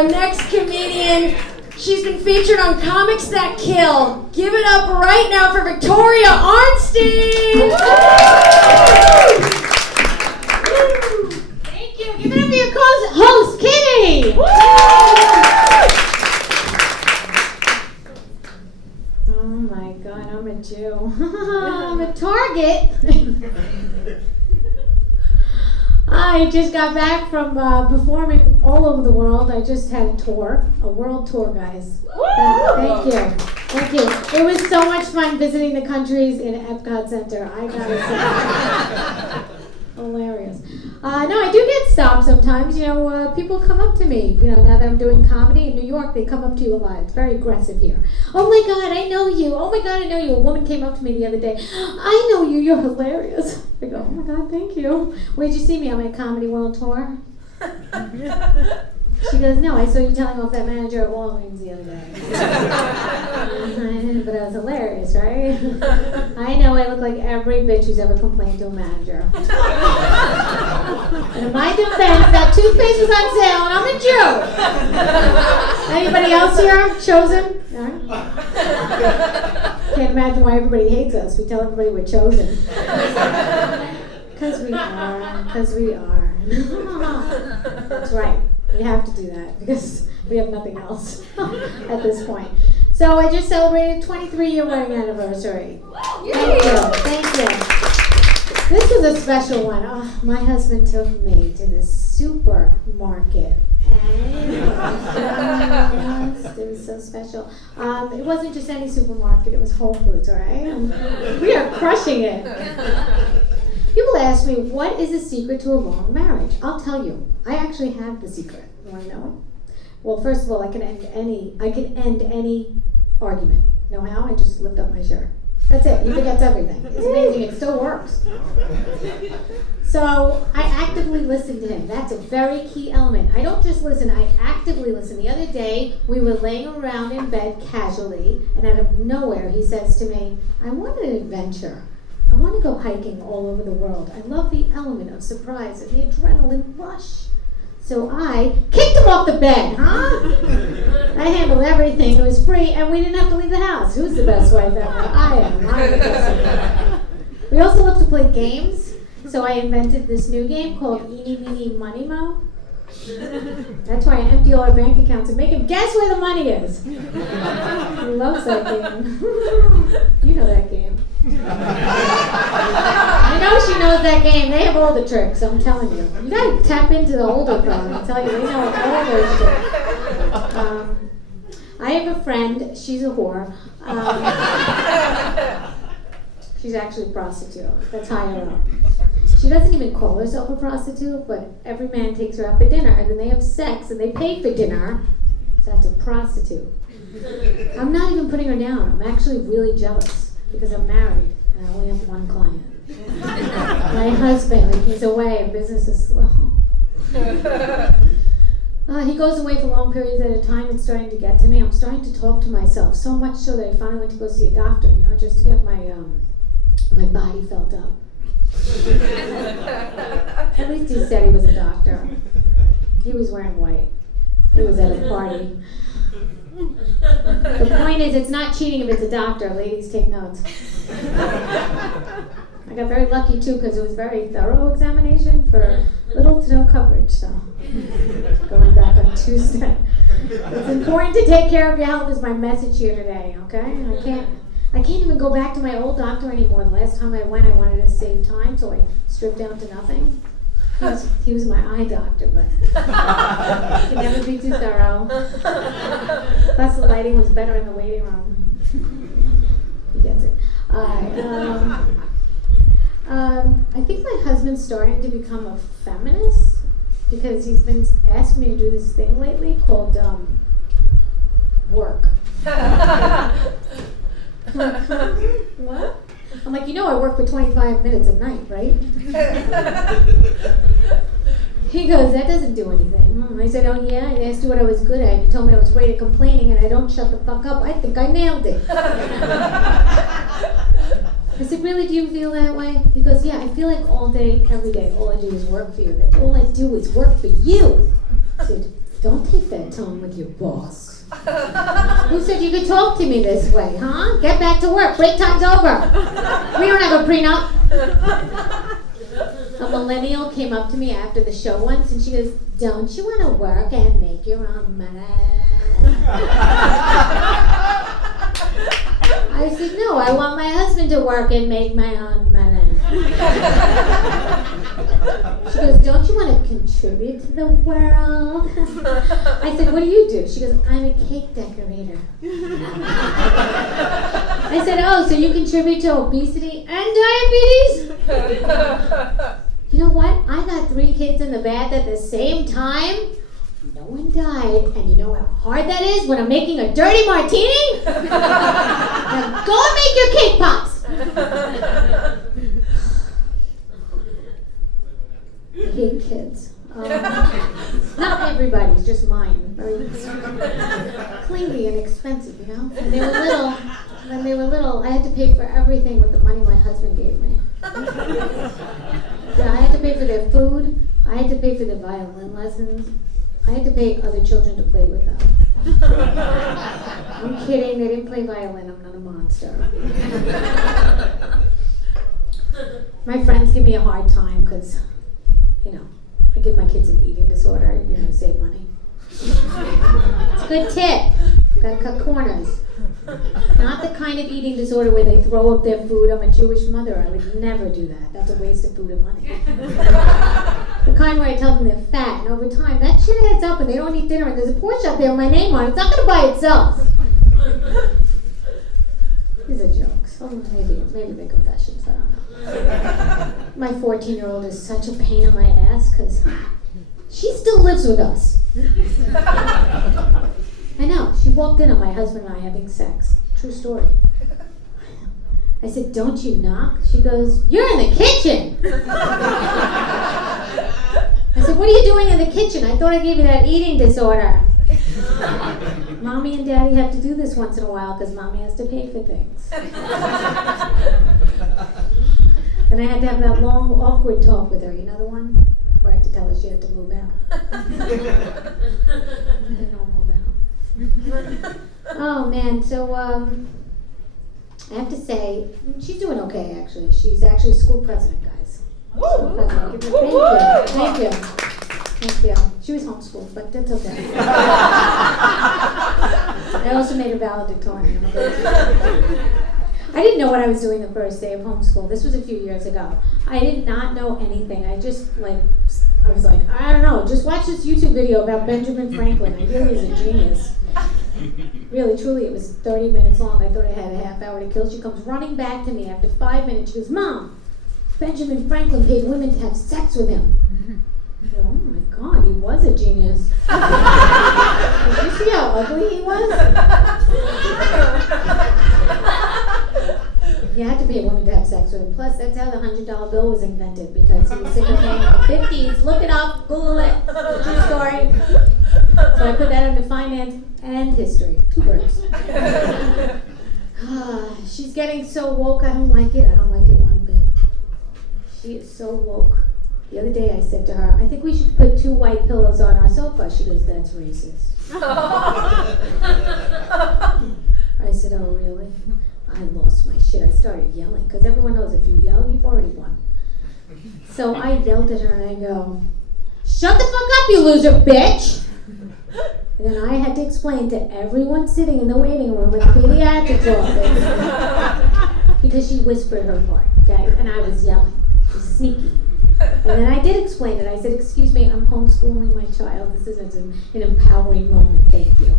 our next comedian. She's been featured on Comics That Kill. Give it up right now for Victoria Arnstein! Thank you. Give it up for your co-host, Kitty! Oh my God, I'm a Jew. I'm a target. I just got back from performing all over the world. I just had a tour, a world tour, guys. Thank you. It was so much fun visiting the countries in Epcot Center. I gotta say, hilarious. No, I do get stopped sometimes. You know, people come up to me. You know, now that I'm doing comedy in New York, they come up to you a lot. It's very aggressive here. Oh my God, I know you. Oh my God, I know you. A woman came up to me the other day. I know you. You're hilarious. I go, oh my God, thank you. Where'd you see me on my Comedy World Tour? She goes, no, I saw you telling off that manager at Walgreens the other day. But that was hilarious, right? I know I look like every bitch who's ever complained to a manager. And in my defense, that toothpaste was on sale and I'm a Jew. Anybody else here chosen? No? Can't imagine why everybody hates us. We tell everybody we're chosen. Because we are. That's right. We have to do that because we have nothing else at this point. So I just celebrated 23-year wedding anniversary. Thank you. This was a special one. Oh, my husband took me to the supermarket. And it was so special. It wasn't just any supermarket, it was Whole Foods, all right? We are crushing it. People ask me, what is the secret to a long marriage? I'll tell you. I actually have the secret. You want to know it? Well, first of all, I can end any argument. Know how? I just lift up my shirt. That's it. He forgets everything. It's amazing. It still works. So I actively listen to him. That's a very key element. I don't just listen. I actively listen. The other day, we were laying around in bed casually, and out of nowhere, he says to me, I want an adventure. I want to go hiking all over the world. I love the element of surprise and the adrenaline rush. So I kicked him off the bed, huh? I handled everything. It was free, and we didn't have to leave the house. Who's the best wife ever? I am. I'm the best wife. We also love to play games. So I invented this new game called Eeny, Meeny, Money Mo. That's why I empty all our bank accounts and make him guess where the money is. He loves that game. You know that game. I know she knows that game. They have all the tricks, I'm telling you. You gotta tap into the older crowd. I tell you, they know all those tricks. I have a friend, she's a whore. She's actually a prostitute. That's higher up. She doesn't even call herself a prostitute, but every man takes her out for dinner, and then they have sex, and they pay for dinner. So that's a prostitute. I'm not even putting her down. I'm actually really jealous because I'm married, and I only have one client. My husband, and he's away, and business is slow. He goes away for long periods at a time. It's starting to get to me. I'm starting to talk to myself, so much so that I finally went to go see a doctor, you know, just to get my body felt up. At least he said he was a doctor. He was wearing white. He was at a party. The point is, it's not cheating if it's a doctor. Ladies, take notes. I got very lucky too because it was a very thorough examination for little to no coverage. So, going back on Tuesday. It's important to take care of your health is my message here today, okay? I can't even go back to my old doctor anymore. The last time I went, I wanted to save time, so I stripped down to nothing. He was my eye doctor, but he could never be too thorough. Plus, the lighting was better in the waiting room. He gets it. I think my husband's starting to become a feminist because he's been asking me to do this thing lately called work. What? I'm like, you know I work for 25 minutes a night, right? He goes, that doesn't do anything. I said, oh yeah, I asked you what I was good at. You told me I was great at complaining and I don't shut the fuck up. I think I nailed it. I said, really, do you feel that way? He goes, yeah, I feel like all day, every day, all I do is work for you. That all I do is work for you. I said, don't take that tone with your boss. Who said you could talk to me this way, huh? Get back to work. Break time's over. We don't have a prenup. A millennial came up to me after the show once and she goes, don't you want to work and make your own money? I said, no, I want my husband to work and make my own money. She goes, don't you want to contribute to the world? I said, what do you do? She goes, I'm a cake decorator. I said, oh, so you contribute to obesity and diabetes? You know what? I got 3 kids in the bath at the same time. No one died, and you know how hard that is when I'm making a dirty martini? Now go and make your cake pops! I hate kids. Not everybody's, just mine. Very clingy and expensive, you know? When they were little, I had to pay for everything with the money my husband gave me. Yeah, I had to pay for their food. I had to pay for their violin lessons. I had to pay other children to play with them. I'm kidding, they didn't play violin, I'm not a monster. My friends give me a hard time because, you know, I give my kids an eating disorder, you know, to save money. It's a good tip. Gotta cut corners. Not the kind of eating disorder where they throw up their food. I'm a Jewish mother. I would never do that. That's a waste of food and money. The kind where I tell them they're fat, and over time, that shit adds up and they don't eat dinner, and there's a Porsche out there with my name on it. It's not going to buy itself. These are jokes. Oh, maybe they're confessions. I don't know. My 14-year-old is such a pain in my ass because she still lives with us. I know. She walked in on my husband and I having sex. True story. I said, don't you knock? She goes, you're in the kitchen. I said, what are you doing in the kitchen? I thought I gave you that eating disorder. Mommy and Daddy have to do this once in a while because Mommy has to pay for things. Then I had to have that long, awkward talk with her. You know the one? Where I had to tell her she had to move out. I don't move out. Oh man, so I have to say, she's doing okay actually. She's actually school president, guys. School president. Thank you. She was homeschooled, but that's okay. I also made a valedictorian. I didn't know what I was doing the first day of homeschool. This was a few years ago. I did not know anything. I was like, I don't know, just watch this YouTube video about Benjamin Franklin. I really is a genius. Really, truly, it was 30 minutes long. I thought I had a half hour to kill. She comes running back to me after 5 minutes. She goes, Mom, Benjamin Franklin paid women to have sex with him. I go, oh my God, he was a genius. Did you see how ugly he was? He had to pay a woman to have sex with him. Plus, that's how the $100 bill was invented, because he was sick of paying in the 50s. Look it up, Google it, true story. So I put that under finance and history. 2 words. She's getting so woke, I don't like it. I don't like it one bit. She is so woke. The other day I said to her, I think we should put 2 white pillows on our sofa. She goes, that's racist. I said, oh really? I lost my shit. I started yelling, because everyone knows if you yell, you've already won. So I yelled at her and I go, shut the fuck up, you loser bitch! And then I had to explain to everyone sitting in the waiting room at the pediatrics office, because she whispered her part, okay? And I was yelling. She's sneaky. And then I did explain it. I said, excuse me, I'm homeschooling my child. This isn't an empowering moment, thank you.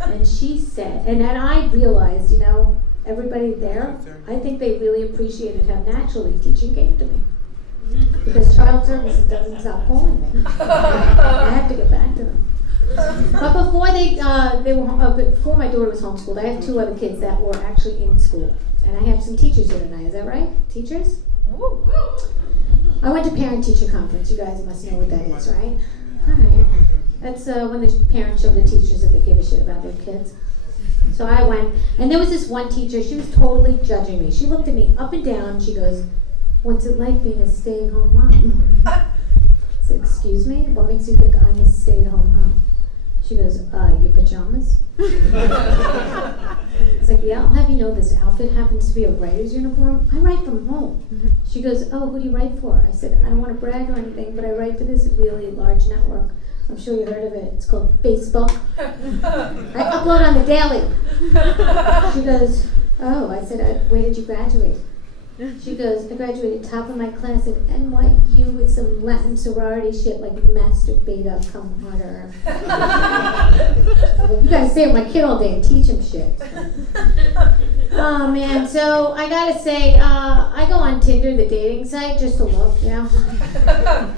And she said, and then I realized, you know, everybody there, I think they really appreciated how naturally teaching came to me. Because child services doesn't stop calling me. I have to get back to them. But before before my daughter was homeschooled, I have 2 other kids that were actually in school. And I have some teachers here tonight, is that right? Teachers? I went to parent-teacher conference. You guys must know what that is, right? All right. That's when the parents show the teachers that they give a shit about their kids. So I went, and there was this one teacher. She was totally judging me. She looked at me up and down. She goes, what's it like being a stay-at-home mom? I said, excuse me? What makes you think I'm a stay-at-home mom? She goes, your pajamas? It's like, yeah, I'll have you know this outfit happens to be a writer's uniform. I write from home. She goes, oh, who do you write for? I said, I don't want to brag or anything, but I write for this really large network. I'm sure you heard of it. It's called Facebook. I upload on the daily. She goes, oh, I said, where did you graduate? She goes, I graduated top of my class at NYC with some Latin sorority shit like Master Beta, come harder. You gotta stay with my kid all day and teach him shit. Oh man, so I gotta say, I go on Tinder, the dating site, just to look, you know.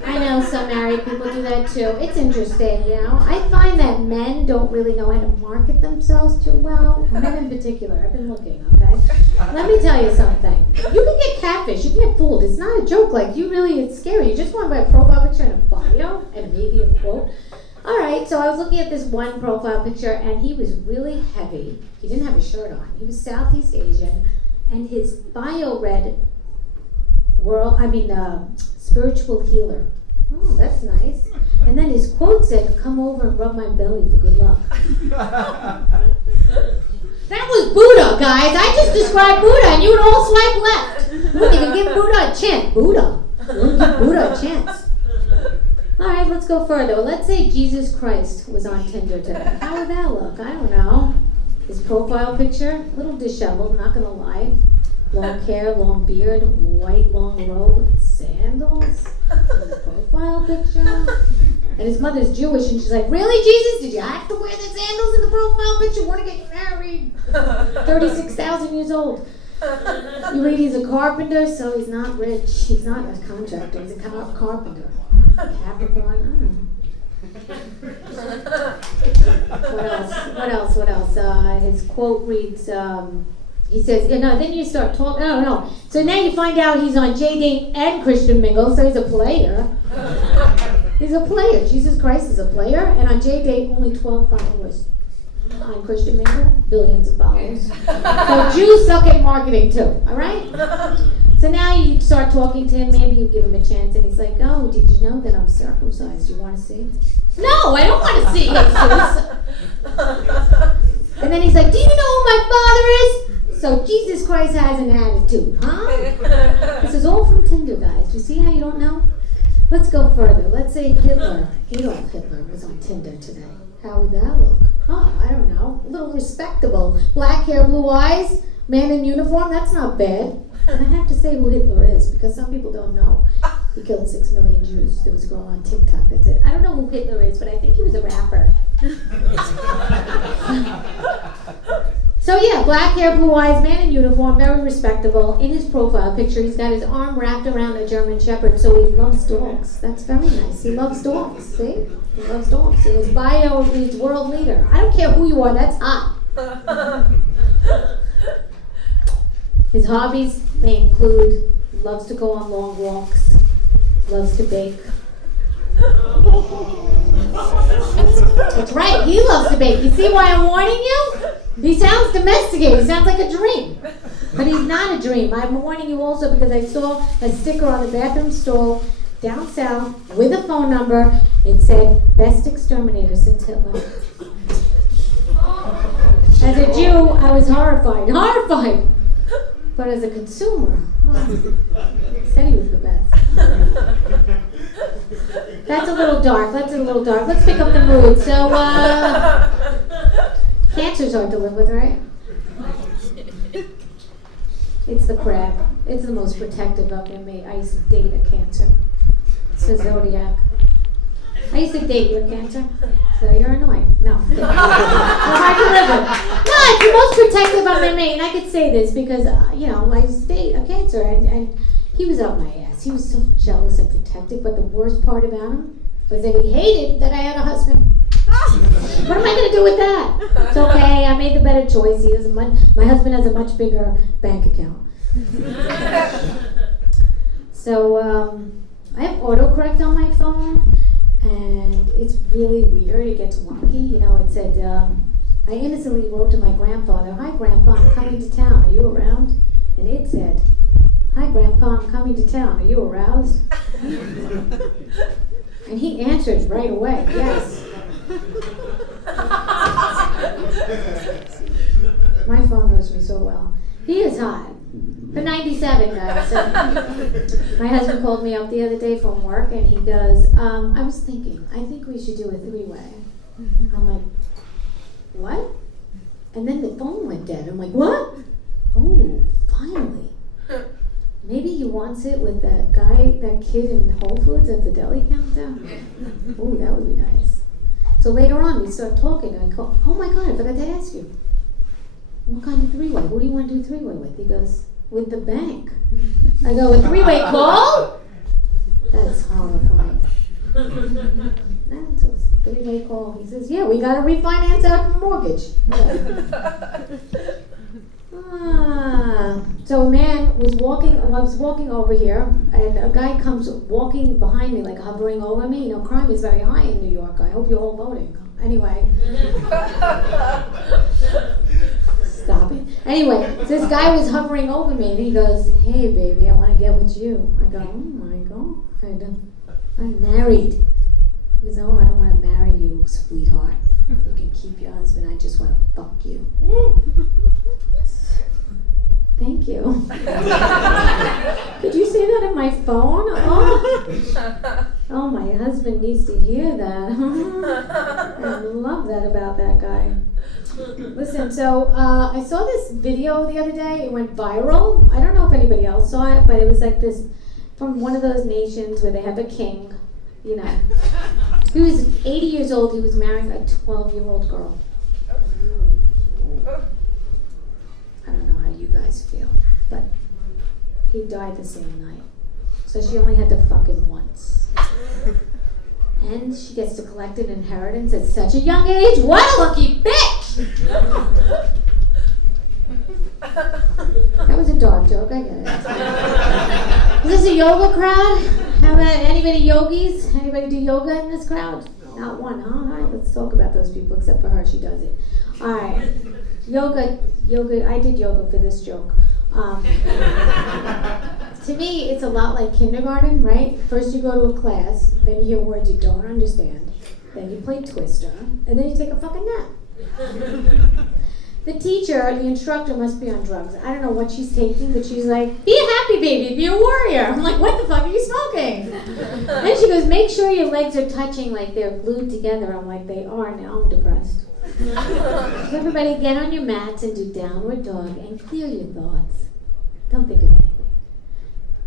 I know some married people do that too. It's interesting, you know. I find that men don't really know how to market themselves too well. Men in particular. I've been looking, okay? Let me tell you something. You can get catfish, you can get fooled. It's not a joke, like you really, it's scary. You just want to buy a profile picture and a bio and maybe a quote. Alright, so I was looking at this one profile picture and he was really heavy. He didn't have a shirt on. He was Southeast Asian and his bio read spiritual healer. Oh, that's nice. And then his quote said, come over and rub my belly for good luck. That was Buddha, guys. I just described Buddha and you would all swipe left. You wouldn't even give Buddha a chance. Buddha. You wouldn't give Buddha a chance. Alright, let's go further. Let's say Jesus Christ was on Tinder today. How would that look? I don't know. His profile picture, a little disheveled, not gonna lie. Long hair, long beard, white long robe, sandals, in the profile picture. And his mother's Jewish and she's like, really Jesus? Did you have to wear the sandals in the profile picture? Want to get married? 36,000 years old. You read he's a carpenter, so he's not rich. He's not a contractor, he's a carpenter. Capricorn, What else? His quote reads, he says, then you start talking, no. So now you find out he's on J-Date and Christian Mingle, so he's a player. He's a player. Jesus Christ is a player. And on J-Date, only 12 followers. On Christian Mingle, billions of followers. So Jews suck at marketing too, all right? So now you start talking to him, maybe you give him a chance, and he's like, oh, did you know that I'm circumcised? You want to see? No, I don't want to see Jesus. And then he's like, do you know who my father is? So Jesus Christ has an attitude, huh? This is all from Tinder, guys. You see how you don't know? Let's go further. Let's say Adolf Hitler was on Tinder today. How would that look? I don't know. A little respectable. Black hair, blue eyes, man in uniform, that's not bad. And I have to say who Hitler is, because some people don't know. He killed 6 million Jews. There was a girl on TikTok that said, I don't know who Hitler is, but I think he was a rapper. So yeah, black hair, blue eyes, man in uniform, very respectable. In his profile picture, he's got his arm wrapped around a German Shepherd, so he loves dogs. That's very nice. He loves dogs, see? He loves dogs. In his bio, it reads world leader. I don't care who you are, that's hot. His hobbies may include loves to go on long walks, loves to bake. That's right, he loves to bake. You see why I'm warning you? He sounds domesticated. He sounds like a dream. But he's not a dream. I'm warning you also because I saw a sticker on the bathroom stall down south with a phone number. It said, best exterminator since Hitler. As a Jew, I was horrified. Horrified! But as a consumer, he said he was the best. That's a little dark. Let's pick up the mood. So, cancer's hard to live with, right? It's the crab. It's the most protective of them. I used to date a Cancer. It's the zodiac. I used to date your Cancer, so you're annoying. No, I'm kidding. You're hard to live with. No, it's the most protective of my mate, and I could say this because, I used to date a Cancer, and he was up my ass. He was so jealous and protective, but the worst part about him was that he hated that I had a husband. What am I going to do with that? It's okay, I made the better choice. My husband has a much bigger bank account. So, I have autocorrect on my phone, and it's really weird. It gets wonky. It said, I innocently wrote to my grandfather, hi Grandpa, I'm coming to town. Are you around? And it said, hi Grandpa, I'm coming to town. Are you aroused? And he answered right away, yes. My phone knows me so well. He is hot. For 97, guys. So my husband called me up the other day from work, and he goes, I was thinking, I think we should do a three-way. I'm like, what? And then the phone went dead. I'm like, what? Oh, finally. Maybe he wants it with that guy, that kid in Whole Foods at the deli counter. Oh, that would be nice. So later on, we start talking, and I go, oh my God, I forgot to ask you. What kind of three-way? Who do you want to do three-way with? He goes, with the bank. I go, a three-way call? That's horrifying. That's a three-way call. He says, yeah, we got to refinance our mortgage. So a man was walking, I was walking over here, and a guy comes walking behind me, like hovering over me. You know, crime is very high in New York. I hope you're all voting. Anyway. Stop it. Anyway, this guy was hovering over me, and he goes, hey, baby, I want to get with you. I go, oh my God, I'm married. He goes, oh, I don't want to marry you, sweetheart. You can keep your husband. I just want to fuck you. Thank you. Could you say that in my phone? Oh, my husband needs to hear that. I love that about that guy. Listen, so I saw this video the other day. It went viral. I don't know if anybody else saw it, but it was like this from one of those nations where they have a king, you know. He was 80 years old. He was marrying a 12-year-old girl. I don't know how you guys feel, but he died the same night. So she only had to fuck him once. And she gets to collect an inheritance at such a young age. What a lucky bitch! That was a dark joke, I get it. Is this a yoga crowd? How about anybody yogis? Anybody do yoga in this crowd? Not one, huh? All right, let's talk about those people, except for her, she does it. All right, yoga, I did yoga for this joke. To me, it's a lot like kindergarten, right? First you go to a class, then you hear words you don't understand, then you play Twister, and then you take a fucking nap. The teacher, the instructor must be on drugs. I don't know what she's taking, but she's like, be a happy baby, be a warrior. I'm like, what the fuck are you smoking? Then she goes, make sure your legs are touching like they're glued together. I'm like, they are, now I'm depressed. So everybody get on your mats and do downward dog and clear your thoughts. Don't think of anything.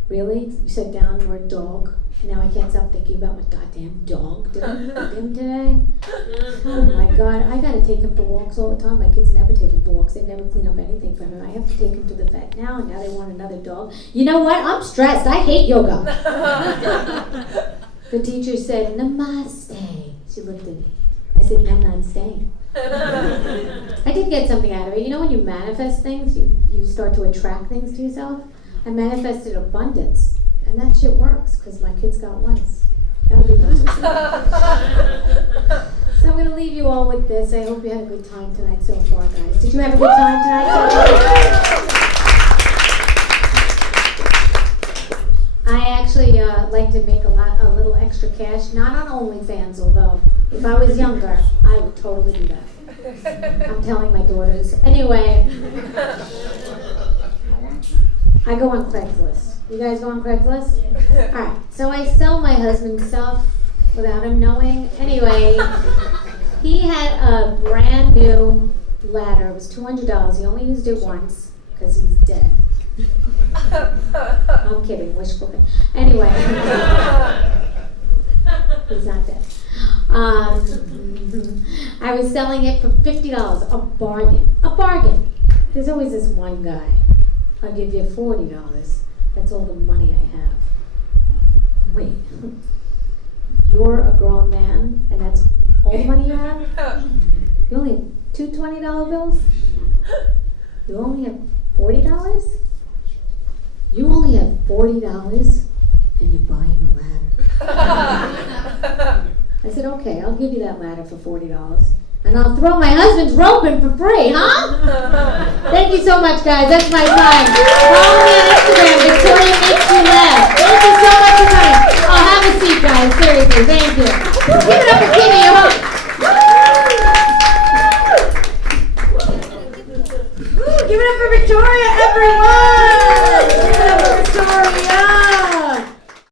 Really? You said downward dog? Now I can't stop thinking about my goddamn dog. Did I feed him today? Oh my God, I gotta take him for walks all the time. My kids never take him for walks. They never clean up anything for him. I have to take him to the vet now, and now they want another dog. You know what? I'm stressed. I hate yoga. The teacher said, namaste. She looked at me. I said, namaste. I did get something out of it. You know when you manifest things, you start to attract things to yourself? I manifested abundance. And that shit works, because my kids got lice. That'll be much. So I'm going to leave you all with this. I hope you had a good time tonight so far, guys. Did you have a good time tonight so far? I actually like to make a little extra cash, not on OnlyFans, although if I was younger, I would totally do that. I'm telling my daughters. Anyway, I go on Craigslist. You guys go on Craigslist? Alright, so I sell my husband's stuff without him knowing. Anyway, he had a brand new ladder. It was $200. He only used it once because he's dead. I'm kidding, wishful thinking. Anyway, he's not dead. I was selling it for $50. A bargain. A bargain. There's always this one guy. I'll give you $40. That's all the money I have. Wait, you're a grown man, and that's all the money you have? You only have two $20 bills? You only have $40? You only have $40, and you're buying a ladder. I said, okay, I'll give you that ladder for $40. And I'll throw my husband's rope in for free, huh? Thank you so much, guys. That's my time. Follow me on Instagram, Victoria Makes You Laugh. Thank you so much for coming. Oh, have a seat, guys. Seriously, thank you. Give it up for Kimmy, your host. Woo, give it up for Victoria, everyone!